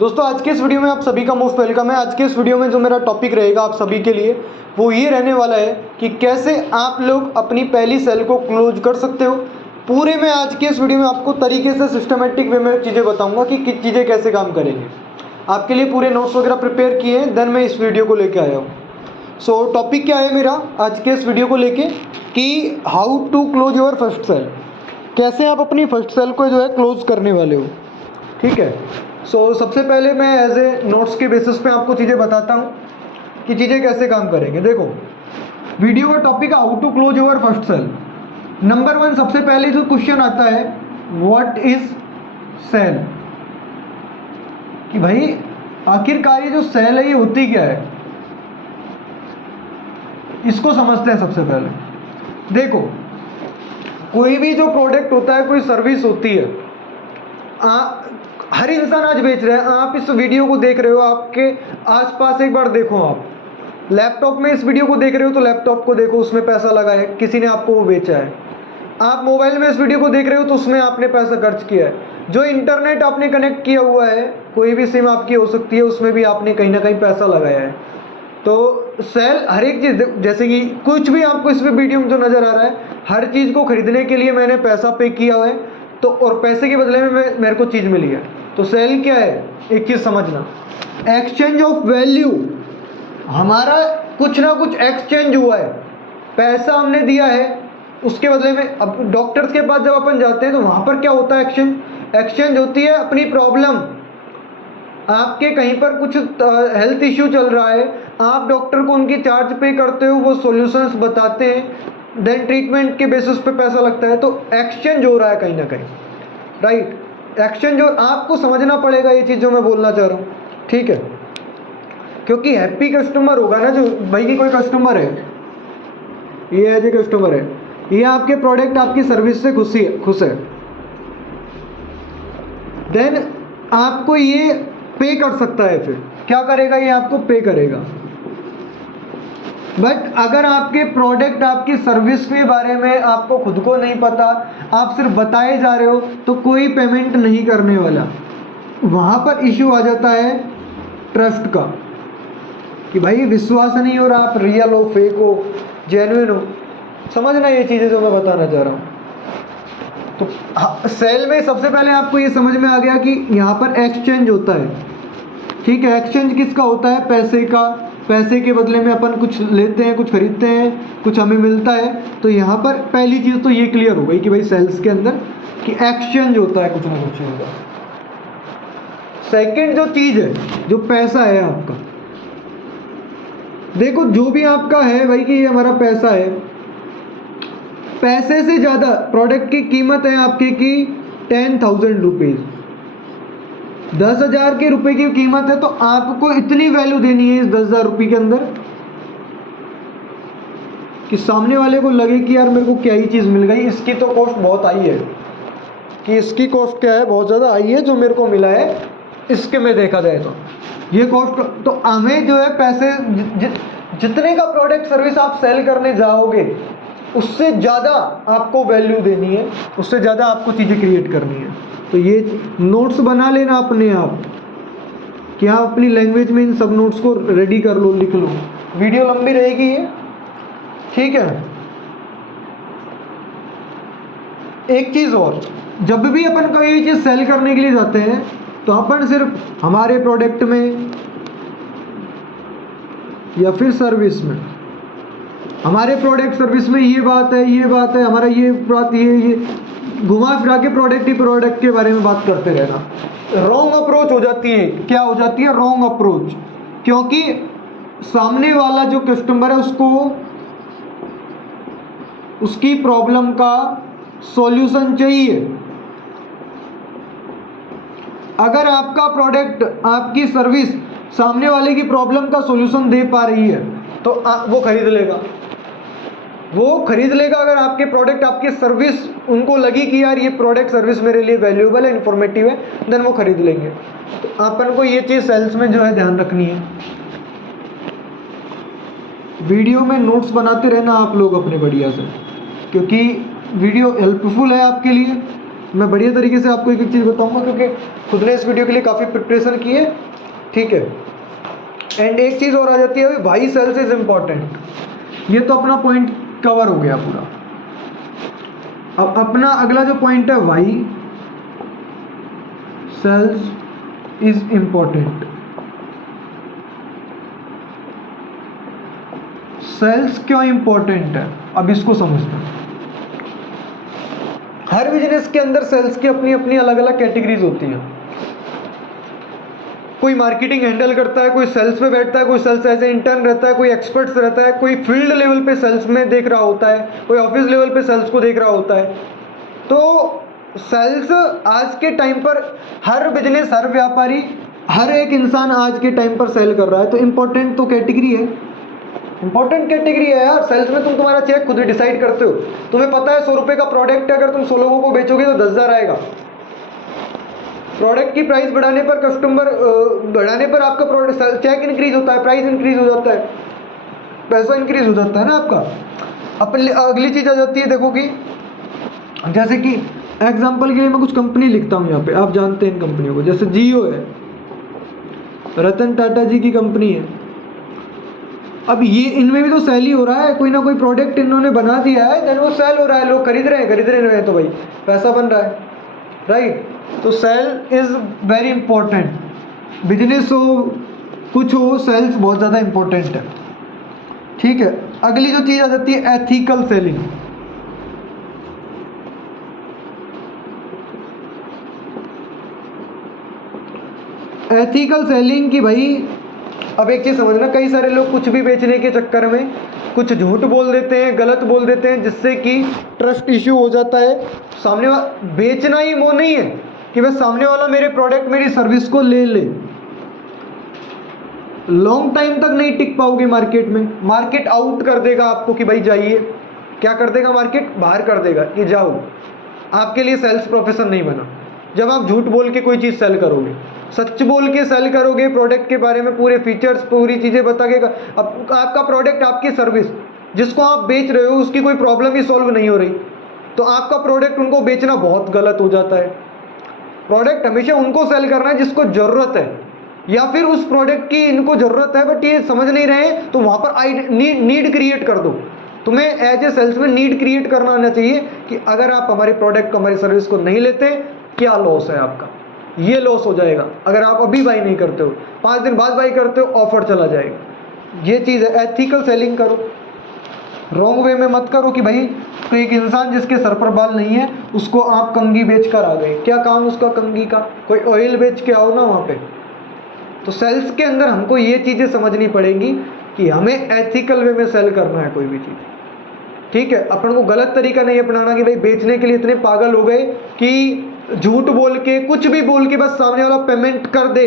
दोस्तों आज के इस वीडियो में आप सभी का मोस्ट वेलकम है। आज के इस वीडियो में जो मेरा टॉपिक रहेगा आप सभी के लिए वो ये रहने वाला है कि कैसे आप लोग अपनी पहली सेल को क्लोज कर सकते हो। पूरे में आज के इस वीडियो में आपको तरीके से सिस्टमेटिक वे में चीज़ें बताऊंगा कि चीज़ें कैसे काम करेंगे। आपके लिए पूरे नोट्स वगैरह प्रिपेयर किए हैं, देन मैं इस वीडियो को लेके आया हूँ। सो टॉपिक क्या है मेरा आज के इस वीडियो को लेके कि how to close your first sale, कैसे आप अपनी फर्स्ट सेल को जो है क्लोज करने वाले हो। ठीक है। सो सबसे पहले मैं एज ए नोट्स के बेसिस पे आपको चीज़ें बताता हूँ कि चीज़ें कैसे काम करेंगे। देखो वीडियो का topic how to close your first sale. Number 1 सबसे पहले जो क्वेश्चन आता है व्हाट इज सेल, कि भाई आखिरकार ये जो सेल है ये होती क्या है, इसको समझते हैं। सबसे पहले देखो कोई भी जो प्रोडक्ट होता है, कोई सर्विस होती है, हर इंसान आज बेच रहा है। आप इस वीडियो को देख रहे हो, आपके आसपास एक बार देखो, आप लैपटॉप में इस वीडियो को देख रहे हो तो लैपटॉप को देखो, उसमें पैसा लगा है, किसी ने आपको वो बेचा है। आप मोबाइल में इस वीडियो को देख रहे हो तो उसमें आपने पैसा खर्च किया है। जो इंटरनेट आपने कनेक्ट किया हुआ है, कोई भी सिम आपकी हो सकती है, उसमें भी आपने कहीं ना कहीं पैसा लगाया है। तो सेल हर एक चीज़, जैसे कि कुछ भी आपको इस वीडियो में जो नज़र आ रहा है, हर चीज़ को खरीदने के लिए मैंने पैसा पे किया है, तो और पैसे के बदले में मेरे को चीज़ मिली है। तो सेल क्या है, एक चीज़ समझना, एक्सचेंज ऑफ वैल्यू। हमारा कुछ ना कुछ एक्सचेंज हुआ है, पैसा हमने दिया है, उसके बदले में। अब डॉक्टर्स के पास जब अपन जाते हैं तो वहाँ पर क्या होता है, एक्सचेंज होती है अपनी प्रॉब्लम। आपके कहीं पर कुछ हेल्थ इश्यू चल रहा है, आप डॉक्टर को उनकी चार्ज पे करते हो, वो सॉल्यूशंस बताते हैं, देन ट्रीटमेंट के बेसिस पे पैसा लगता है। तो एक्सचेंज हो रहा है कहीं ना कहीं, राइट। एक्सचेंज, और आपको समझना पड़ेगा ये चीज़ जो मैं बोलना चाह रहा हूँ, ठीक है। क्योंकि हैप्पी कस्टमर होगा ना, जो भाई की कोई कस्टमर है, ये एज ए कस्टमर है, ये आपके प्रोडक्ट आपकी सर्विस से खुश है, देन आपको ये पे कर सकता है। फिर क्या करेगा, ये आपको पे करेगा। बट अगर आपके प्रोडक्ट आपकी सर्विस के बारे में आपको खुद को नहीं पता, आप सिर्फ बताए जा रहे हो, तो कोई पेमेंट नहीं करने वाला। वहाँ पर इश्यू आ जाता है ट्रस्ट का, कि भाई विश्वास नहीं हो रहा, आप रियल हो, फेक हो, जेन्युइन हो। समझना ये चीज़ें जो मैं बताना चाह रहा हूँ। तो सेल में सबसे पहले आपको ये समझ में आ गया कि यहाँ पर एक्सचेंज होता है, ठीक है। एक्सचेंज किसका होता है, पैसे का। पैसे के बदले में अपन कुछ लेते हैं, कुछ खरीदते हैं, कुछ हमें मिलता है। तो यहाँ पर पहली चीज़ तो ये क्लियर हो गई कि भाई सेल्स के अंदर कि एक्सचेंज होता है कुछ ना कुछ होगा। सेकंड जो चीज़ है, जो पैसा है आपका, देखो जो भी आपका है भाई कि ये हमारा पैसा है, पैसे से ज़्यादा प्रोडक्ट की कीमत है आपकी की 10,000 रुपीज़, 10,000 के रुपए की कीमत है, तो आपको इतनी वैल्यू देनी है इस 10,000 रुपये के अंदर कि सामने वाले को लगे कि यार मेरे को क्या ही चीज़ मिल गई, इसकी तो कॉस्ट बहुत आई है, कि इसकी कॉस्ट क्या है, बहुत ज़्यादा आई है, जो मेरे को मिला है इसके में देखा जाए तो ये कॉस्ट। तो हमें जो है पैसे जितने का प्रोडक्ट सर्विस आप सेल करने जाओगे, उससे ज़्यादा आपको वैल्यू देनी है, उससे ज़्यादा आपको चीज़ें क्रिएट करनी है। तो ये नोट्स बना लेना अपने आप, कि आप अपनी लैंग्वेज में इन सब नोट्स को रेडी कर लो, लिख लो। वीडियो लंबी रहेगी ये, ठीक है। एक चीज़ और, जब भी अपन कोई चीज़ सेल करने के लिए जाते हैं तो अपन सिर्फ हमारे प्रोडक्ट में या फिर सर्विस में, हमारे प्रोडक्ट सर्विस में ये बात है, ये बात है, हमारा ये बात, ये घुमा फिरा के प्रोडक्ट के बारे में बात करते रहना। रॉन्ग अप्रोच हो जाती है। क्या हो जाती है, रॉन्ग अप्रोच। क्योंकि सामने वाला जो कस्टमर है उसको उसकी प्रॉब्लम का सॉल्यूशन चाहिए। अगर आपका प्रोडक्ट, आपकी सर्विस सामने वाले की प्रॉब्लम का सॉल्यूशन दे पा रही है तो वो खरीद लेगा, वो खरीद लेगा। अगर आपके प्रोडक्ट, आपकी सर्विस उनको लगी कि यार ये प्रोडक्ट सर्विस मेरे लिए वैल्यूएबल है, इन्फॉर्मेटिव है, देन वो खरीद लेंगे। तो अपन को ये चीज़ सेल्स में जो है ध्यान रखनी है। वीडियो में नोट्स बनाते रहना आप लोग अपने बढ़िया से, क्योंकि वीडियो हेल्पफुल है आपके लिए। मैं बढ़िया तरीके से आपको एक एक चीज़ बताऊंगा, क्योंकि खुद ने इस वीडियो के लिए काफ़ी प्रिपरेशन की है, ठीक है। एंड एक चीज़ और आ जाती है, वाई सेल्स इज इम्पॉर्टेंट। ये तो अपना पॉइंट कवर हो गया पूरा। अब अपना अगला जो पॉइंट है, why sales is important. Sales क्यों इम्पोर्टेंट है, अब इसको समझते हैं। हर बिजनेस के अंदर सेल्स की अपनी अपनी अलग अलग कैटेगरीज होती हैं। कोई मार्केटिंग हैंडल करता है, कोई सेल्स में बैठता है, कोई सेल्स एज ए इंटर्न रहता है, कोई एक्सपर्ट्स रहता है, कोई फील्ड लेवल पे सेल्स में देख रहा होता है, कोई ऑफिस लेवल पे सेल्स को देख रहा होता है। तो सेल्स आज के टाइम पर हर बिजनेस, हर व्यापारी, हर एक इंसान आज के टाइम पर सेल कर रहा है। तो इम्पोर्टेंट तो कैटेगरी है, इंपॉर्टेंट कैटेगरी है यार। सेल्स में तुम तुम्हारा चेक खुद डिसाइड करते हो। तुम्हें पता है 100 रुपये का प्रोडक्ट है, अगर तुम 100 लोगों को बेचोगे तो 10,000 आएगा। प्रोडक्ट की प्राइस बढ़ाने पर, कस्टमर बढ़ाने पर आपका प्रोडक्ट चेक इंक्रीज होता है, प्राइस इंक्रीज हो जाता है, पैसा इंक्रीज हो जाता है ना आपका। अगली चीज़ आ जाती है, देखो कि जैसे कि एग्जाम्पल के लिए मैं कुछ कंपनी लिखता हूँ यहाँ पे, आप जानते हैं इन कंपनियों को। जैसे जियो है, रतन टाटा जी की कंपनी है। अब ये इनमें भी तो सेल ही हो रहा है, कोई ना कोई प्रोडक्ट इन्होंने बना दिया है, देन वो सेल हो रहा है, लोग खरीद रहे हैं तो भाई पैसा बन रहा है, राइट। तो sale is very important. Business हो, कुछ हो, सेल्स बहुत ज़्यादा इंपॉर्टेंट है, ठीक है। अगली जो चीज़ आ जाती है, एथिकल सेलिंग। एथिकल सेलिंग की भाई, अब एक चीज़ समझना, कई सारे लोग कुछ भी बेचने के चक्कर में कुछ झूठ बोल देते हैं, गलत बोल देते हैं, जिससे कि ट्रस्ट इश्यू हो जाता है। सामने वाला बेचना ही वो नहीं है कि बस सामने वाला मेरे प्रोडक्ट, मेरी सर्विस को ले ले। लॉन्ग टाइम तक नहीं टिक पाओगे मार्केट में। मार्केट आउट कर देगा आपको कि भाई जाइए। क्या कर देगा मार्केट? बाहर कर देगा कि जाओ। आपके लिए सेल्स प्रोफेशन नहीं बना। जब आप झूठ बोल के कोई चीज़ सेल करोगे, सच बोल के सेल करोगे, प्रोडक्ट के बारे में पूरे फीचर्स, पूरी चीज़ें बताएगा। अब आपका प्रोडक्ट, आपकी सर्विस जिसको आप बेच रहे हो, उसकी कोई प्रॉब्लम ही सॉल्व नहीं हो रही, तो आपका प्रोडक्ट उनको बेचना बहुत गलत हो जाता है। प्रोडक्ट हमेशा उनको सेल करना है जिसको ज़रूरत है, या फिर उस प्रोडक्ट की इनको ज़रूरत है बट ये समझ नहीं रहे, तो वहाँ पर नीड क्रिएट कर दो। तुम्हें एज ए सेल्स में नीड क्रिएट करना आना चाहिए कि अगर आप हमारे प्रोडक्ट को, हमारी सर्विस को नहीं लेते, क्या लॉस है आपका, ये लॉस हो जाएगा। अगर आप अभी बाई नहीं करते हो, 5 दिन बाद बाई करते हो, ऑफर चला जाएगा। ये चीज़ है, एथिकल सेलिंग करो। रॉन्ग वे में मत करो कि भाई तो एक इंसान जिसके सर पर बाल नहीं है, उसको आप कंघी बेच कर आ गए। क्या काम उसका कंघी का? कोई ऑयल बेच के आओ ना वहाँ पे। तो सेल्स के अंदर हमको ये चीज़ें समझनी पड़ेंगी कि हमें एथिकल वे में सेल करना है कोई भी चीज़, ठीक है। अपन को गलत तरीका नहीं अपनाना कि भाई बेचने के लिए इतने पागल हो गए कि झूठ बोल के, कुछ भी बोल के बस सामने वाला पेमेंट कर दे।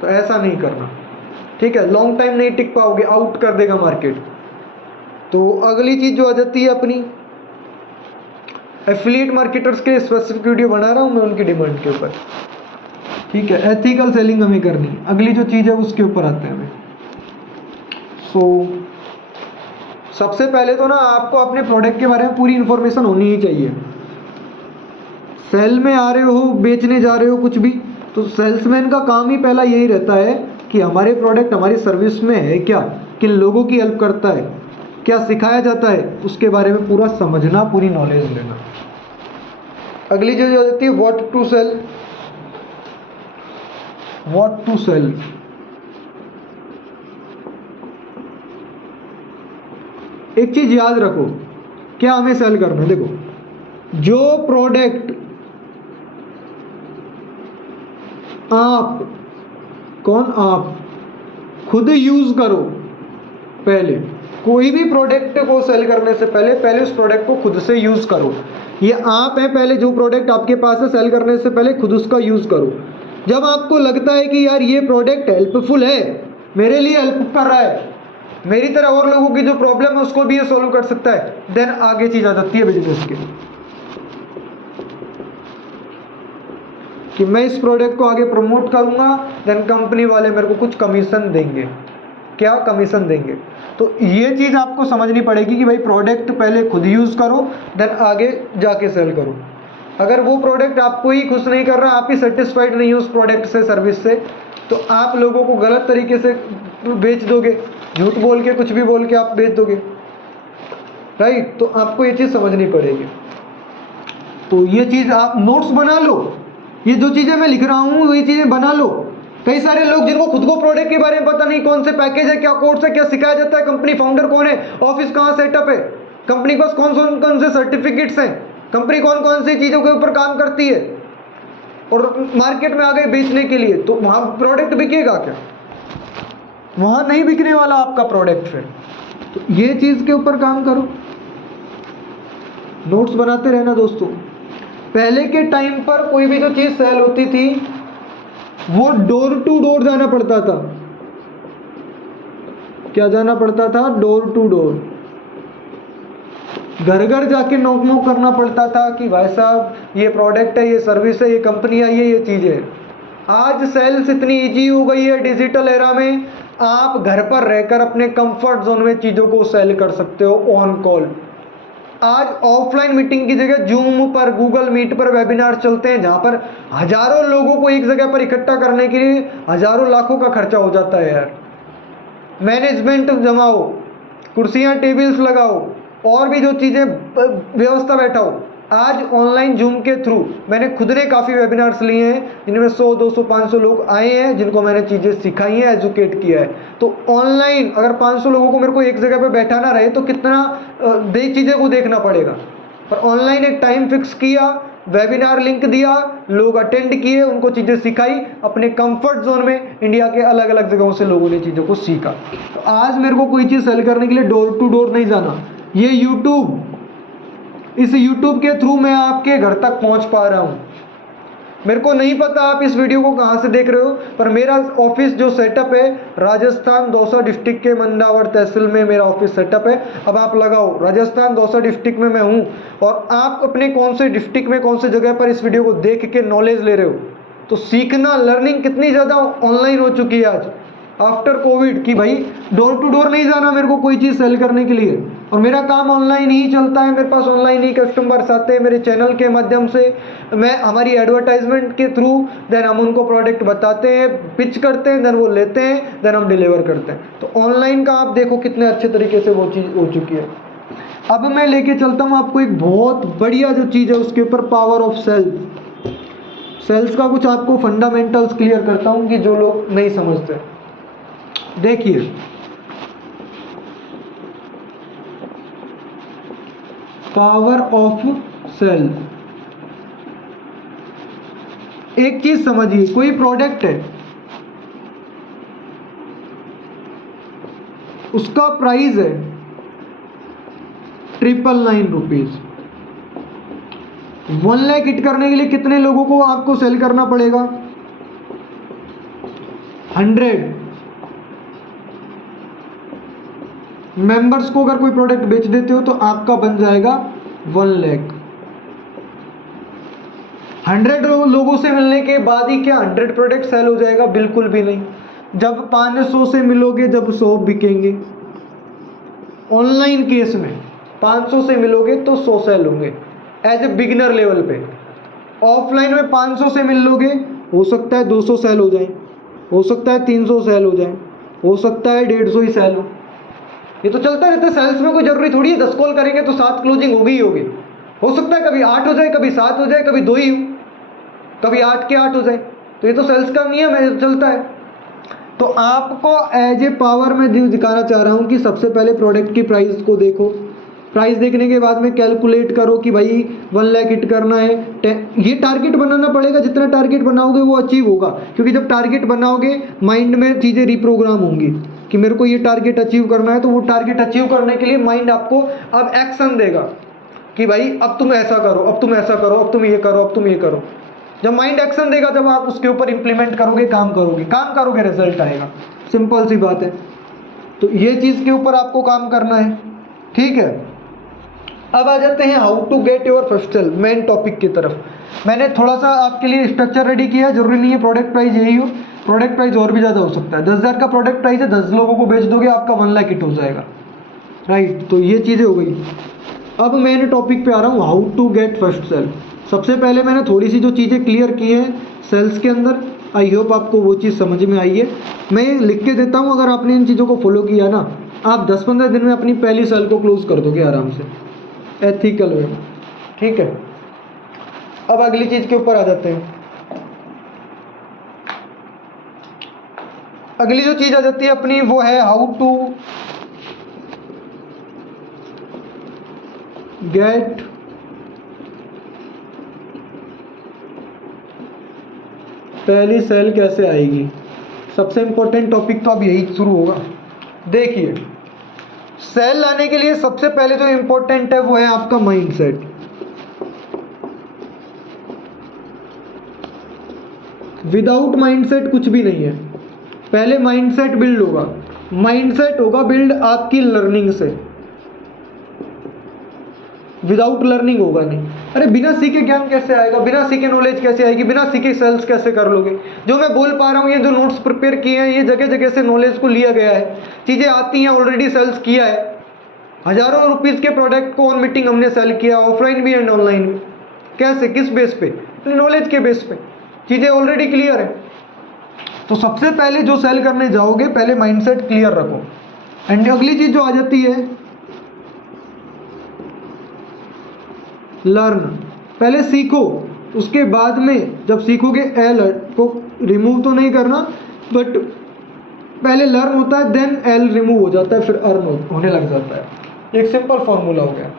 तो ऐसा नहीं करना, ठीक है। लॉन्ग टाइम नहीं टिक पाओगे, आउट कर देगा मार्केट। तो अगली चीज़ जो आ जाती है अपनी, एफिलिएट मार्केटर्स के स्पेसिफिक वीडियो बना रहा हूँ मैं उनकी डिमांड के ऊपर, ठीक है। एथिकल सेलिंग हमें करनी। अगली जो चीज़ है उसके ऊपर आते हैं हमें। सबसे पहले तो ना आपको अपने प्रोडक्ट के बारे में पूरी इंफॉर्मेशन होनी ही चाहिए। सेल में आ रहे हो, बेचने जा रहे हो कुछ भी, तो सेल्समैन का काम ही पहला यही रहता है कि हमारे प्रोडक्ट, हमारी सर्विस में है क्या, किन लोगों की हेल्प करता है, क्या सिखाया जाता है, उसके बारे में पूरा समझना, पूरी नॉलेज लेना। अगली जो आती है, what to sell. What to sell, एक चीज याद रखो, क्या हमें सेल करना है। देखो, जो प्रोडक्ट आप खुद यूज करो, पहले कोई भी प्रोडक्ट को सेल करने से पहले उस प्रोडक्ट को खुद से यूज करो। ये आप है, पहले जो प्रोडक्ट आपके पास है, सेल करने से पहले खुद उसका यूज करो। जब आपको लगता है कि यार ये प्रोडक्ट हेल्पफुल है, मेरे लिए हेल्प कर रहा है, मेरी तरह और लोगों की जो प्रॉब्लम है उसको भी ये सॉल्व कर सकता है, देन आगे चीज आ जाती है बिजनेस के, कि मैं इस प्रोडक्ट को आगे प्रमोट करूंगा, देन कंपनी वाले मेरे को कुछ कमीशन देंगे। क्या कमीशन देंगे? तो ये चीज़ आपको समझनी पड़ेगी कि भाई प्रोडक्ट पहले खुद यूज़ करो, देन आगे जाके सेल करो। अगर वो प्रोडक्ट आपको ही खुश नहीं कर रहा, आप ही सेटिस्फाइड नहीं हो उस प्रोडक्ट से, सर्विस से, तो आप लोगों को गलत तरीके से बेच दोगे, झूठ बोल के, कुछ भी बोल के आप बेच दोगे, राइट। तो आपको ये चीज़ समझनी पड़ेगी। तो ये चीज़ आप नोट्स बना लो, ये जो चीज़ें मैं लिख रहा हूँ वही चीज़ें बना लो। कई सारे लोग जिनको खुद को प्रोडक्ट के बारे में पता नहीं, कौन से पैकेज है, क्या कोर्स है, क्या सिखाया जाता है, कंपनी फाउंडर कौन है, ऑफिस कहाँ सेटअप है, कंपनी के पास कौन से सर्टिफिकेट्स हैं, कंपनी कौन सी चीज़ों के ऊपर काम करती है, और मार्केट में आ गए बेचने के लिए, तो वहाँ प्रोडक्ट बिकेगा क्या? वहाँ नहीं बिकने वाला आपका प्रोडक्ट फिर। तो ये चीज़ के ऊपर काम करो, नोट्स बनाते रहना दोस्तों। पहले के टाइम पर कोई भी जो चीज़ सेल होती थी वो डोर टू डोर जाना पड़ता था। क्या जाना पड़ता था? डोर टू डोर, घर घर जाके नॉक नॉक करना पड़ता था कि भाई साहब ये प्रोडक्ट है, ये सर्विस है, ये कंपनी है, ये चीज़ है। आज सेल्स इतनी इजी हो गई है डिजिटल एरा में, आप घर पर रहकर अपने कंफर्ट जोन में चीज़ों को सेल कर सकते हो ऑन कॉल। आज ऑफलाइन मीटिंग की जगह जूम पर, गूगल मीट पर वेबिनार चलते हैं, जहां पर हजारों लोगों को एक जगह पर इकट्ठा करने के लिए हजारों लाखों का खर्चा हो जाता है यार। मैनेजमेंट जमाओ, कुर्सियां टेबल्स लगाओ, और भी जो चीज़ें व्यवस्था बैठाओ। आज ऑनलाइन जूम के थ्रू मैंने खुद ने काफ़ी वेबिनार्स लिए हैं, जिनमें 100, 200, 500 लोग आए हैं, जिनको मैंने चीज़ें सिखाई हैं, एजुकेट किया है। तो ऑनलाइन अगर 500 लोगों को मेरे को एक जगह पे बैठाना रहे तो कितना चीज़ें को देखना पड़ेगा। पर ऑनलाइन एक टाइम फिक्स किया, वेबिनार लिंक दिया, लोग अटेंड किए, उनको चीज़ें सिखाई, अपने कंफर्ट जोन में इंडिया के अलग अलग जगहों से लोगों ने चीज़ों को सीखा। तो आज मेरे को कोई चीज़ सेल करने के लिए डोर टू डोर नहीं जाना। ये यूट्यूब, इस यूट्यूब के थ्रू मैं आपके घर तक पहुंच पा रहा हूं। मेरे को नहीं पता आप इस वीडियो को कहां से देख रहे हो, पर मेरा ऑफिस जो सेटअप है राजस्थान दौसा डिस्ट्रिक्ट के मंडावर तहसील में मेरा ऑफिस सेटअप है। अब आप लगाओ राजस्थान दौसा डिस्ट्रिक्ट में मैं हूं, और आप अपने कौन से डिस्ट्रिक्ट में कौन से जगह पर इस वीडियो को देख के नॉलेज ले रहे हो। तो सीखना, लर्निंग कितनी ज़्यादा ऑनलाइन हो चुकी है आज आफ्टर कोविड, कि भाई डोर टू डोर नहीं जाना मेरे को कोई चीज़ सेल करने के लिए, और मेरा काम ऑनलाइन ही चलता है। मेरे पास ऑनलाइन ही कस्टमर्स आते हैं मेरे चैनल के माध्यम से, मैं हमारी एडवर्टाइजमेंट के थ्रू देन हम उनको प्रोडक्ट बताते हैं, पिच करते हैं, देन वो लेते हैं, देन हम डिलीवर करते हैं। तो ऑनलाइन का आप देखो कितने अच्छे तरीके से वो चीज़ हो चुकी है। अब मैं लेके चलता हूँ आपको एक बहुत बढ़िया जो चीज़ है उसके ऊपर, पावर ऑफ सेल्स। सेल्स का कुछ आपको फंडामेंटल्स क्लियर करता हूँ कि जो लोग नहीं समझते। देखिए, पावर ऑफ सेल, एक चीज समझिए, कोई प्रोडक्ट है, उसका प्राइस है 999 रुपीज। 1 लाख हिट करने के लिए कितने लोगों को आपको सेल करना पड़ेगा? 100 मेंबर्स को अगर कोई प्रोडक्ट बेच देते हो तो आपका बन जाएगा 1 लाख। 100 लोगों से मिलने के बाद ही क्या 100 प्रोडक्ट सेल हो जाएगा? बिल्कुल भी नहीं। जब 500 से मिलोगे, जब 100 बिकेंगे। ऑनलाइन केस में 500 से मिलोगे तो 100 सेल होंगे एज ए बिगिनर लेवल पे। ऑफलाइन में 500 से मिल लोगे, हो सकता है 200 सेल हो जाए, हो सकता है 300 सेल हो जाए, हो सकता है 150 ही सेल हो। ये तो चलता रहता है सेल्स में, कोई जरूरी थोड़ी है 10 कॉल करेंगे तो 7 क्लोजिंग होगी ही होगी। हो सकता है कभी 8 हो जाए, कभी 7 हो जाए, कभी 2 ही हो, कभी 8 के 8 हो जाए। तो ये तो सेल्स का नियम है, चलता है। तो आपको एज ए पावर में दिखाना चाह रहा हूँ कि सबसे पहले प्रोडक्ट की प्राइस को देखो। प्राइस देखने के बाद में कैलकुलेट करो कि भाई 1 लाख हिट करना है। ये टारगेट बनाना पड़ेगा, जितना टारगेट बनाओगे वो अचीव होगा, क्योंकि जब टारगेट बनाओगे माइंड में चीज़ें रिप्रोग्राम होंगी कि मेरे को ये टारगेट अचीव करना है। तो वो टारगेट अचीव करने के लिए माइंड आपको अब एक्शन देगा कि भाई अब तुम ऐसा करो, अब तुम ऐसा करो, अब तुम ये करो, अब तुम ये करो। जब माइंड एक्शन देगा, जब आप उसके ऊपर इंप्लीमेंट करोगे, काम करोगे, रिजल्ट आएगा। सिंपल सी बात है। तो ये चीज़ के ऊपर आपको काम करना है, ठीक है। अब आ जाते हैं how to get your first sale, main topic की तरफ। मैंने थोड़ा सा आपके लिए स्ट्रक्चर रेडी किया है। जरूरी नहीं है प्रोडक्ट प्राइस यही हो, प्रोडक्ट प्राइस और भी ज़्यादा हो सकता है। 10,000 का प्रोडक्ट प्राइस है, 10 लोगों को बेच दोगे, आपका 1 लाख हिट हो जाएगा, राइट। तो ये चीज़ें हो गई। अब मैं टॉपिक पे आ रहा हूँ, how to get first sale. सबसे पहले मैंने थोड़ी सी जो चीज़ें क्लियर की हैं सेल्स के अंदर, आई होप आपको वो चीज़ समझ में आई है। मैं लिख के देता हूँ, अगर आपने इन चीज़ों को फॉलो किया ना, आप 10-15 दिन में अपनी पहली सेल को क्लोज कर दोगे आराम से, एथिकल वे। ठीक है, अब अगली चीज़ के ऊपर आ जाते हैं। अगली जो चीज़ आ जाती है अपनी वो है हाउ टू गेट पहली सेल कैसे आएगी। सबसे इंपॉर्टेंट टॉपिक तो अब यही शुरू होगा। देखिए, सेल लाने के लिए सबसे पहले जो इंपॉर्टेंट है वो है आपका माइंडसेट। विदाउट माइंडसेट कुछ भी नहीं है। पहले माइंडसेट बिल्ड होगा, माइंडसेट होगा बिल्ड आपकी लर्निंग से, विदाउट लर्निंग होगा नहीं। अरे बिना सीखे ज्ञान कैसे आएगा, बिना सीखे नॉलेज कैसे आएगी, बिना सीखे सेल्स कैसे कर लोगे। जो मैं बोल पा रहा हूँ, ये जो नोट्स प्रिपेयर किए हैं, ये जगह जगह से नॉलेज को लिया गया है, चीज़ें आती हैं, ऑलरेडी सेल्स किया है। हजारों रुपीज़ के प्रोडक्ट को ऑन मीटिंग हमने सेल किया, ऑफलाइन भी एंड ऑनलाइन भी। कैसे, किस बेस पे, नॉलेज के बेस पे, चीज़ें ऑलरेडी क्लियर है। तो सबसे पहले जो सेल करने जाओगे, पहले माइंडसेट क्लियर रखो। एंड अगली चीज़ जो आ जाती है लर्न, पहले सीखो, उसके बाद में जब सीखोगे एल को रिमूव तो नहीं करना, बट पहले लर्न होता है देन एल रिमूव हो जाता है, फिर अर्न होने लग जाता है। एक सिंपल फॉर्मूला हो गया।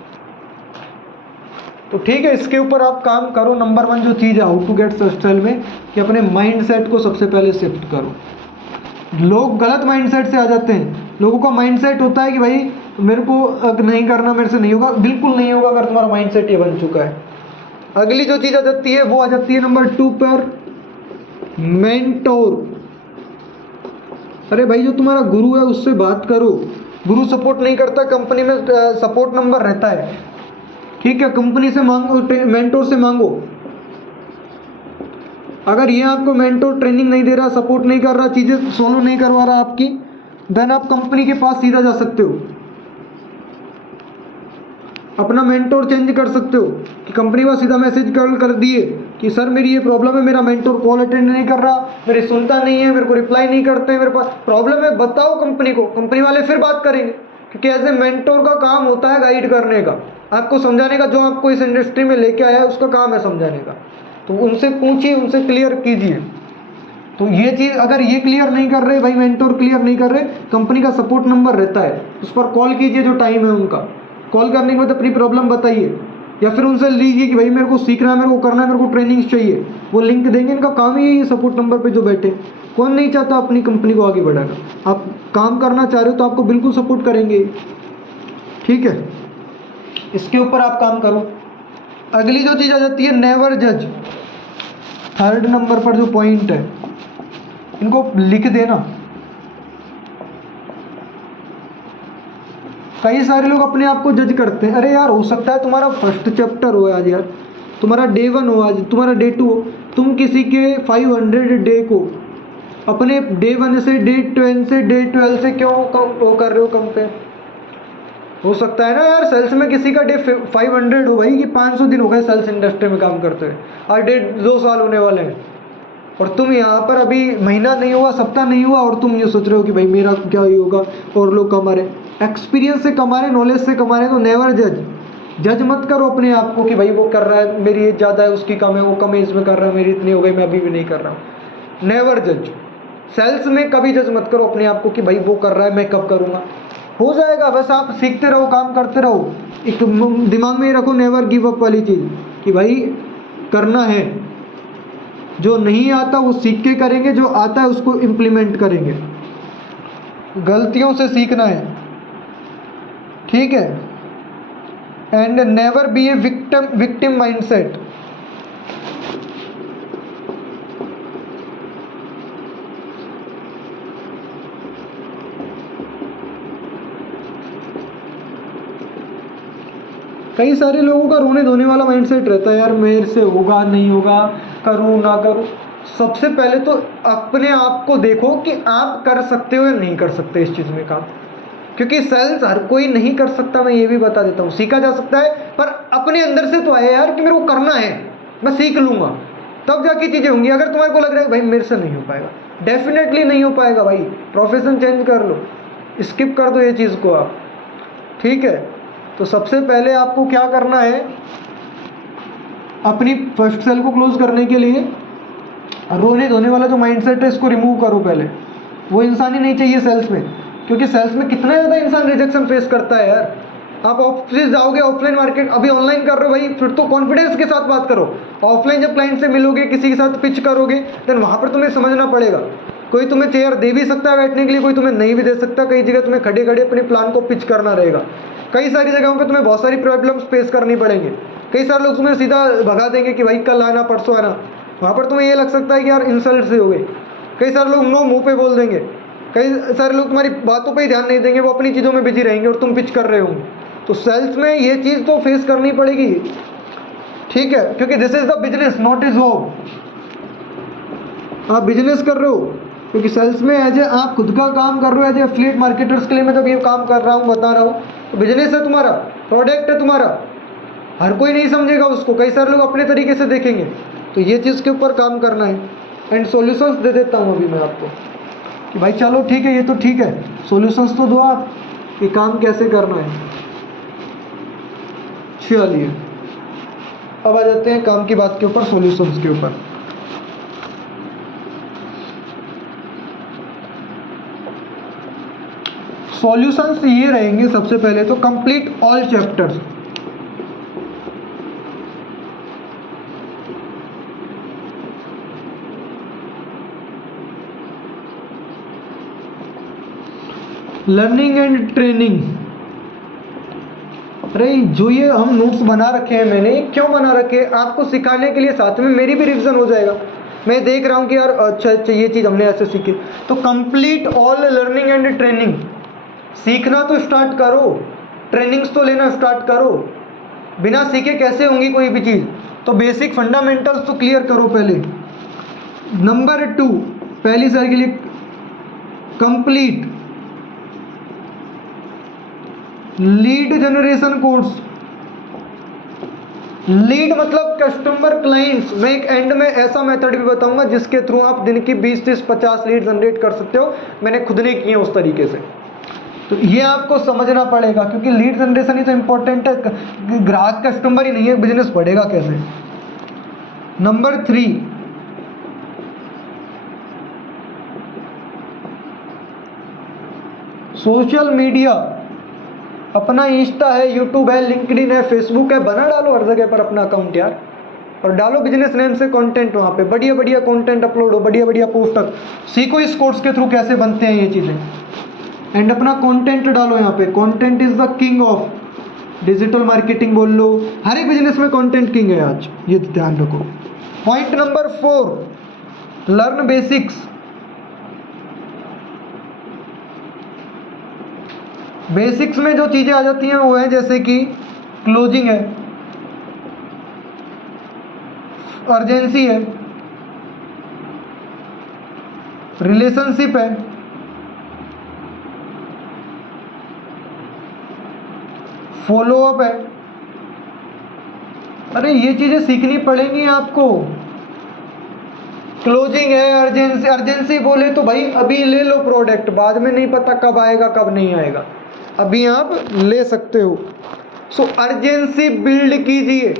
तो ठीक है, इसके ऊपर आप काम करो। नंबर 1 जो चीज़ है हाउ टू गेट सेल में, कि अपने माइंडसेट को सबसे पहले शिफ्ट करो। लोग गलत माइंडसेट से आ जाते हैं। लोगों का माइंडसेट होता है कि भाई मेरे को नहीं करना, मेरे से नहीं होगा। बिल्कुल नहीं होगा अगर तुम्हारा माइंडसेट ये बन चुका है। अगली जो चीज़ आ जाती है वो आ जाती है नंबर 2 पर, मेंटोर। अरे भाई, जो तुम्हारा गुरु है उससे बात करो। गुरु सपोर्ट नहीं करता, कंपनी में सपोर्ट नंबर रहता है। ठीक है, कंपनी से मांगो, मेंटोर से मांगो। अगर ये आपको मेंटोर ट्रेनिंग नहीं दे रहा, सपोर्ट नहीं कर रहा, चीज़ें सोलो नहीं करवा रहा आपकी, देन आप कंपनी के पास सीधा जा सकते हो, अपना मेंटोर चेंज कर सकते हो। कि कंपनी में सीधा मैसेज कर दिए कि सर मेरी ये प्रॉब्लम है, मेरा मेंटोर कॉल अटेंड नहीं कर रहा, मेरी सुनता नहीं है, मेरे को रिप्लाई नहीं करते, मेरे पास प्रॉब्लम है, बताओ कंपनी को। कंपनी वाले फिर बात करेंगे, क्योंकि एज ए मेंटोर का काम होता है गाइड करने का, आपको समझाने का। जो आपको इस इंडस्ट्री में लेके आया है उसका काम है समझाने का। तो उनसे पूछिए, उनसे क्लियर कीजिए। तो ये चीज़ अगर ये क्लियर नहीं कर रहे भाई, मेंटोर क्लियर नहीं कर रहे, कंपनी का सपोर्ट नंबर रहता है, उस पर कॉल कीजिए। जो टाइम है उनका कॉल करने के बाद अपनी प्रॉब्लम बताइए, या फिर उनसे लीजिए कि भाई मेरे को सीखना है, मेरे को करना है, मेरे को ट्रेनिंग्स चाहिए। वो लिंक देंगे। इनका काम ही है सपोर्ट नंबर पे जो बैठे। कौन नहीं चाहता अपनी कंपनी को आगे बढ़ाना। आप काम करना चाह रहे हो तो आपको बिल्कुल सपोर्ट करेंगे। ठीक है, इसके ऊपर आप काम करो। अगली जो चीज़ आ जाती है नेवर जज। 3rd नंबर पर जो पॉइंट है, इनको लिख देना। कई सारे लोग अपने आप को जज करते हैं। अरे यार, हो सकता है तुम्हारा फर्स्ट चैप्टर हो आज, यार तुम्हारा डे 1 हो, आज तुम्हारा डे 2 हो, तुम किसी के 500 डे को अपने डे 1 से डे 10 से डे 12 से क्यों वो कर रहे हो कंपेयर। हो सकता है ना यार, सेल्स में किसी का डे 500 हो भाई, कि 500 दिन हो गए सेल्स इंडस्ट्री में काम करते हुए, और 1.5-2 साल होने वाले हैं, और तुम यहाँ पर अभी महीना नहीं हुआ, सप्ताह नहीं हुआ, और तुम ये सोच रहे हो कि भाई मेरा क्या ही होगा, और लोग कमा रहे, एक्सपीरियंस से कमा रहे, नॉलेज से कमा रहे। तो नेवर जज मत करो अपने आप को कि भाई वो कर रहा है, मेरी एज ज़्यादा है, उसकी कम है, वो कम एज में कर रहा है, मेरी इतनी हो गई, मैं अभी भी नहीं कर रहा हूँ। नेवर जज। सेल्स में कभी जज मत करो अपने आप को कि भाई वो कर रहा है, मैं कब करूँगा। हो जाएगा, बस आप सीखते रहो, काम करते रहो। एक दिमाग में ही रखो नेवर गिव अप वाली चीज़, कि भाई करना है। जो नहीं आता वो सीख के करेंगे, जो आता है उसको इम्प्लीमेंट करेंगे। गलतियों से सीखना है। ठीक है, and never be a victim mindset. कई सारे लोगों का रोने धोने वाला माइंडसेट रहता है, यार मेरे से होगा नहीं होगा, करूँ ना करूँ। सबसे पहले तो अपने आप को देखो कि आप कर सकते हो या नहीं कर सकते इस चीज़ में काम। क्योंकि सेल्स हर कोई नहीं कर सकता, मैं ये भी बता देता हूँ। सीखा जा सकता है, पर अपने अंदर से तो आए यार कि मेरे को करना है। मैं सीख लूँगा, तब जाके चीज़ें होंगी। अगर तुम्हारे को लग रहा है भाई मेरे से नहीं हो पाएगा, डेफिनेटली नहीं हो पाएगा भाई, प्रोफेशन चेंज कर लो, स्किप कर दो ये चीज़ को आप, ठीक है। तो सबसे पहले आपको क्या करना है, अपनी फर्स्ट सेल को क्लोज करने के लिए रोने धोने वाला जो माइंडसेट है इसको रिमूव करो पहले। वो इंसान ही नहीं चाहिए सेल्स में, क्योंकि सेल्स में कितना ज़्यादा इंसान रिजेक्शन फेस करता है यार। आप ऑफिस जाओगे, ऑफलाइन मार्केट, अभी ऑनलाइन कर रहे हो भाई, फिर तो कॉन्फिडेंस के साथ बात करो। ऑफलाइन जब क्लाइंट से मिलोगे, किसी के साथ पिच करोगे, देन वहाँ पर तुम्हें समझना पड़ेगा। कोई तुम्हें चेयर दे भी सकता है बैठने के लिए, कोई तुम्हें नहीं भी दे सकता। कई जगह तुम्हें खड़े खड़े अपने प्लान को पिच करना रहेगा। कई सारी जगहों पे तुम्हें बहुत सारी प्रॉब्लम्स फेस करनी पड़ेंगे। कई सारे लोग तुम्हें सीधा भगा देंगे कि भाई कल आना, परसों आना। वहाँ पर तुम्हें ये लग सकता है कि यार इंसल्ट से हो गई। कई सारे लोग नो मुंह पे बोल देंगे। कई सारे लोग तुम्हारी बातों पे ही ध्यान नहीं देंगे, वो अपनी चीज़ों में बिजी रहेंगे और तुम पिच कर रहे होंगे। तो सेल्स में ये चीज़ तो फेस करनी पड़ेगी, ठीक है, क्योंकि this is the business not a job. आप बिजनेस कर रहे हो, क्योंकि सेल्स में एज ए आप खुद का काम कर रहे हो, एज ए एफिलिएट मार्केटर्स के लिए मैं जब ये काम कर रहा हूँ, बता रहा हूँ, तो बिजनेस है तुम्हारा, प्रोडक्ट है तुम्हारा। हर कोई नहीं समझेगा उसको, कई सारे लोग अपने तरीके से देखेंगे। तो ये चीज़ के ऊपर काम करना है। एंड सॉल्यूशंस दे देता हूँ अभी मैं आपको कि भाई चलो ठीक है, ये तो ठीक है, सॉल्यूशंस तो दो आप कि काम कैसे करना है। चलिए अब आ जाते हैं काम की बात के ऊपर, सॉल्यूशंस के ऊपर। सॉल्यूशंस ये रहेंगे, सबसे पहले तो complete all chapters. Learning and training. अरे जो ये हम नोट्स बना रखे हैं, मैंने क्यों बना रखे, आपको सिखाने के लिए, साथ में मेरी भी रिवीजन हो जाएगा। मैं देख रहा हूँ कि यार अच्छा ये चीज़ हमने ऐसे सीखी। तो complete all learning and training, सीखना तो स्टार्ट करो, ट्रेनिंग्स तो लेना स्टार्ट करो। बिना सीखे कैसे होंगी कोई भी चीज़, तो बेसिक फंडामेंटल्स तो क्लियर करो पहले। नंबर 2, पहली साल के लिए complete lead generation course. Lead मतलब कस्टमर क्लाइंट्स। मैं एक एंड में ऐसा मेथड भी बताऊंगा जिसके थ्रू आप दिन की 20, 30, 50 लीड जनरेट कर सकते हो। मैंने खुद ने किए उस तरीके से। तो ये आपको समझना पड़ेगा, क्योंकि लीड जनरेशन ही तो इंपॉर्टेंट है। ग्राहक कस्टमर ही नहीं है, बिजनेस बढ़ेगा कैसे। Number 3, social media. अपना इंस्टा है, यूट्यूब है, लिंक्डइन है, फेसबुक है, बना डालो हर जगह पर अपना अकाउंट यार, और डालो बिजनेस नेम से कंटेंट। वहाँ पे बढ़िया बढ़िया कंटेंट अपलोड हो, बढ़िया बढ़िया पोस्टर। सीखो इस कोर्स के थ्रू कैसे बनते हैं ये चीज़ें, एंड अपना कंटेंट डालो यहाँ पे। Content is the king of digital marketing बोल लो, हर एक बिजनेस में कंटेंट किंग है आज, ये ध्यान रखो। Point number 4, learn basics. Basics में जो चीज़ें आ जाती हैं वो है जैसे कि क्लोजिंग है, अर्जेंसी है, रिलेशनशिप है, फॉलोअप है। अरे ये चीज़ें सीखनी पड़ेंगी आपको। क्लोजिंग है, अर्जेंसी। अर्जेंसी बोले तो भाई अभी ले लो प्रोडक्ट, बाद में नहीं पता कब आएगा कब नहीं आएगा, अभी आप ले सकते हो। सो अर्जेंसी बिल्ड कीजिए,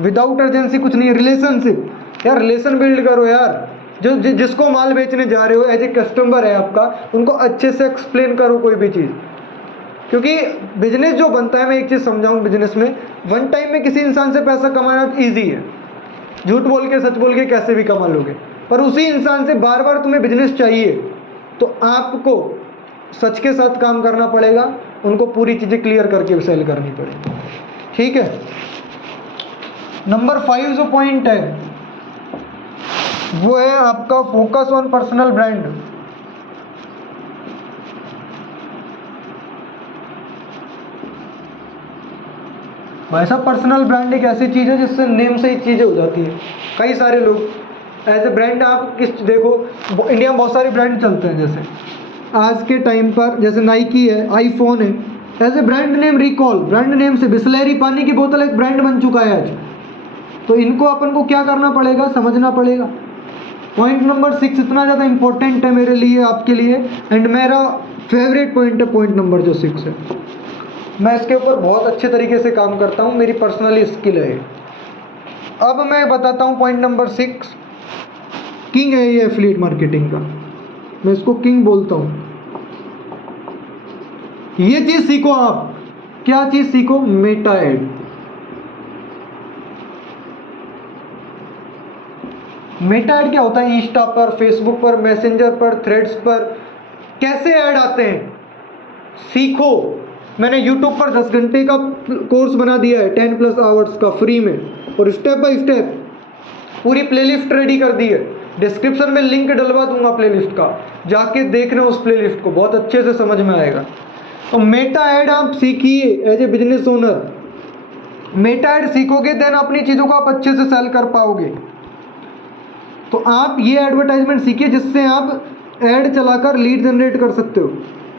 विदाउट अर्जेंसी कुछ नहीं है। रिलेशनशिप यार, रिलेशन बिल्ड करो यार। जो जिसको माल बेचने जा रहे हो, एज ए कस्टमर है आपका, उनको अच्छे से एक्सप्लेन करो कोई भी चीज़, क्योंकि बिजनेस जो बनता है, मैं एक चीज़ समझाऊँ, बिजनेस में वन टाइम में किसी इंसान से पैसा कमाना ईजी है, झूठ बोल के सच बोल के कैसे भी कमा लोगे। पर उसी इंसान से बार बार तुम्हें बिजनेस चाहिए, तो आपको सच के साथ काम करना पड़ेगा, उनको पूरी चीज़ें क्लियर करके सेल करनी पड़ेगी, ठीक है। नंबर 5 जो पॉइंट है वो है आपका फोकस ऑन पर्सनल ब्रांड। भाई साहब, पर्सनल ब्रांड एक ऐसी चीज़ है जिससे नेम से ही चीज़ें हो जाती हैं। कई सारे लोग एज ए ब्रांड, आप किस देखो, इंडिया में बहुत सारे ब्रांड चलते हैं। जैसे आज के टाइम पर जैसे नाइकी है, आईफोन है, as a brand name recall, brand name से बिसलेरी पानी की बोतल एक ब्रांड बन चुका है आज। तो इनको अपन को क्या करना पड़ेगा, समझना पड़ेगा। पॉइंट नंबर 6 इतना ज़्यादा इंपॉर्टेंट है मेरे लिए, आपके लिए, एंड मेरा फेवरेट पॉइंट है पॉइंट नंबर जो 6 है। मैं इसके ऊपर बहुत अच्छे तरीके से काम करता हूँ, मेरी पर्सनली स्किल है। अब मैं बताता हूँ पॉइंट नंबर 6, किंग है ये एफिलिएट मार्केटिंग का, मैं इसको किंग बोलता हूँ। ये चीज़ सीखो आप। क्या चीज़ सीखो? Meta add. मेटा ऐड क्या होता है? इंस्टा पर, फेसबुक पर, मैसेंजर पर, थ्रेड्स पर कैसे ऐड आते हैं सीखो। मैंने यूट्यूब पर 10 घंटे का कोर्स बना दिया है, 10+ आवर्स का फ्री में, और स्टेप बाय स्टेप पूरी प्लेलिस्ट रेडी कर दी है। डिस्क्रिप्शन में लिंक डलवा दूंगा प्लेलिस्ट का, जाके देखना उस प्लेलिस्ट को, बहुत अच्छे से समझ में आएगा। तो मेटा ऐड आप सीखिए as a business owner. Meta ad सीखोगे देन अपनी चीज़ों को आप अच्छे से सेल कर पाओगे। तो आप ये एडवर्टाइजमेंट सीखिए जिससे आप ऐड चलाकर लीड जनरेट कर सकते हो।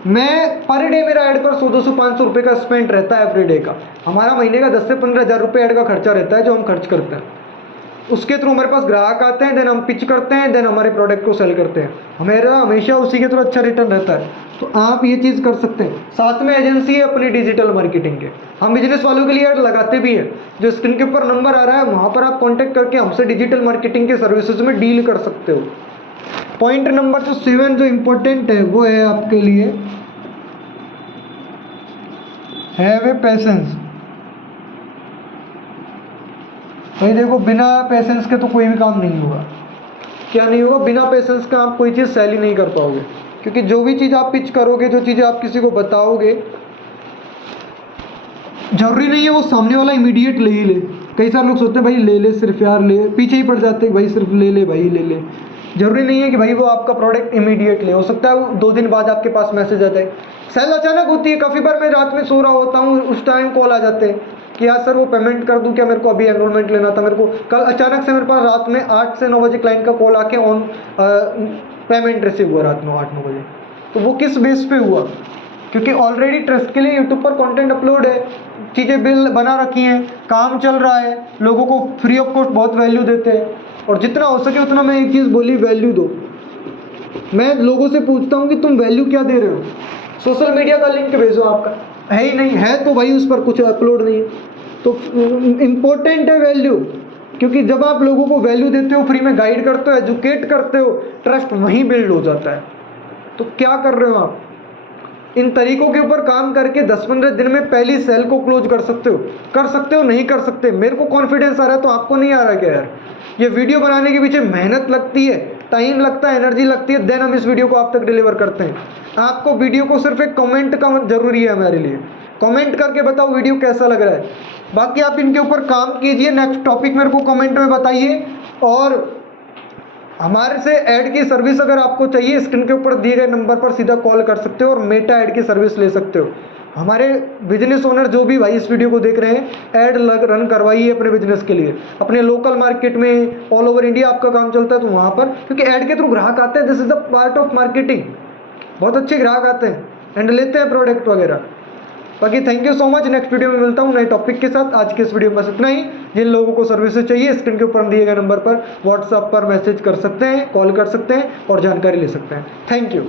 मैं पर डे मेरा ऐड पर 100, 200, 500 रुपये का स्पेंड रहता है एवरी डे का। हमारा महीने का 10 से 15 हज़ार रुपये ऐड का खर्चा रहता है जो हम खर्च करते हैं। उसके थ्रू हमारे पास ग्राहक आते हैं, देन हम पिच करते हैं, देन हमारे प्रोडक्ट को सेल करते हैं। हमारा हमेशा उसी के थ्रू अच्छा रिटर्न रहता है। तो आप ये चीज़ कर सकते हैं। साथ में एजेंसी है अपनी डिजिटल मार्केटिंग के, हम बिजनेस वालों के लिए ऐड लगाते भी हैं। जो स्क्रीन के ऊपर नंबर आ रहा है वहाँ पर आप कॉन्टैक्ट करके हमसे डिजिटल मार्केटिंग के सर्विसेज में डील कर सकते हो। पॉइंट नंबर जो 7 जो इम्पोर्टेंट है वो है आपके लिए, हैव ए पेशेंस। भाई देखो, बिना पेशेंस के तो कोई भी काम नहीं होगा। क्या नहीं होगा? बिना पेशेंस का आप कोई चीज़ सेल ही नहीं कर पाओगे। क्योंकि जो भी चीज़ आप पिच करोगे, जो चीज़ें आप किसी को बताओगे, जरूरी नहीं है वो सामने वाला इमीडिएट ले ही ले। कई सारे लोग सोचते हैं भाई ले ले सिर्फ यार, ले, पीछे ही पड़ जाते हैं भाई सिर्फ ले ले भाई ले ले। जरूरी नहीं है कि भाई वो आपका प्रोडक्ट इमीडिएट ले, हो सकता है वो 2 दिन बाद आपके पास मैसेज आता है। सेल अचानक होती है। काफ़ी बार मैं रात में सो रहा होता हूँ, उस टाइम कॉल आ जाते हैं कि यार सर वो पेमेंट कर दूं क्या, मेरे को अभी एनरोलमेंट लेना था। मेरे को कल अचानक से मेरे पास रात में 8 से 9 बजे क्लाइंट का कॉल आके ऑन पेमेंट रिसीव हुआ रात में 8-9 बजे। तो वो किस बेस पे हुआ? क्योंकि ऑलरेडी ट्रस्ट के लिए यूट्यूब पर कंटेंट अपलोड है, चीज़ें बिल बना रखी हैं, काम चल रहा है, लोगों को फ्री ऑफ कॉस्ट बहुत वैल्यू देते हैं। और जितना हो सके उतना मैं एक चीज़ बोली, वैल्यू दो। मैं लोगों से पूछता हूँ कि तुम वैल्यू क्या दे रहे हो? सोशल मीडिया का लिंक भेजो, आपका है ही नहीं है तो भाई उस पर कुछ अपलोड नहीं है। तो इम्पोर्टेंट है वैल्यू, क्योंकि जब आप लोगों को वैल्यू देते हो, फ्री में गाइड करते हो, एजुकेट करते हो, ट्रस्ट वहीं बिल्ड हो जाता है। तो क्या कर रहे हो आप? इन तरीकों के ऊपर काम करके 10-15 दिन में पहली सेल को क्लोज कर सकते हो। कर सकते हो, नहीं कर सकते? मेरे को कॉन्फिडेंस आ रहा है तो आपको नहीं आ रहा क्या यार? ये वीडियो बनाने के पीछे मेहनत लगती है, टाइम लगता है, एनर्जी लगती है, देन हम इस वीडियो को आप तक डिलीवर करते हैं। आपको वीडियो को सिर्फ एक कमेंट का जरूरी है हमारे लिए। कमेंट करके बताओ वीडियो कैसा लग रहा है। बाकी आप इनके ऊपर काम कीजिए। नेक्स्ट टॉपिक मेरे को कमेंट में बताइए। और हमारे से ऐड की सर्विस अगर आपको चाहिए, स्क्रीन के ऊपर दिए गए नंबर पर सीधा कॉल कर सकते हो और मेटा ऐड की सर्विस ले सकते हो। हमारे बिजनेस ओनर जो भी भाई इस वीडियो को देख रहे हैं, ऐड रन करवाइए अपने बिजनेस के लिए। अपने लोकल मार्केट में, ऑल ओवर इंडिया आपका काम चलता है तो वहाँ पर, क्योंकि ऐड के थ्रू ग्राहक आते हैं। This is the part of marketing. बहुत अच्छे ग्राहक आते हैं एंड लेते हैं प्रोडक्ट वगैरह। बाकी thank you so much. Next video में मिलता हूँ नए टॉपिक के साथ। आज के इस वीडियो में बस इतना ही। जिन लोगों को सर्विसेज चाहिए, स्क्रीन के ऊपर दिए गए नंबर पर व्हाट्सएप पर मैसेज कर सकते हैं, कॉल कर सकते हैं और जानकारी ले सकते हैं। Thank you.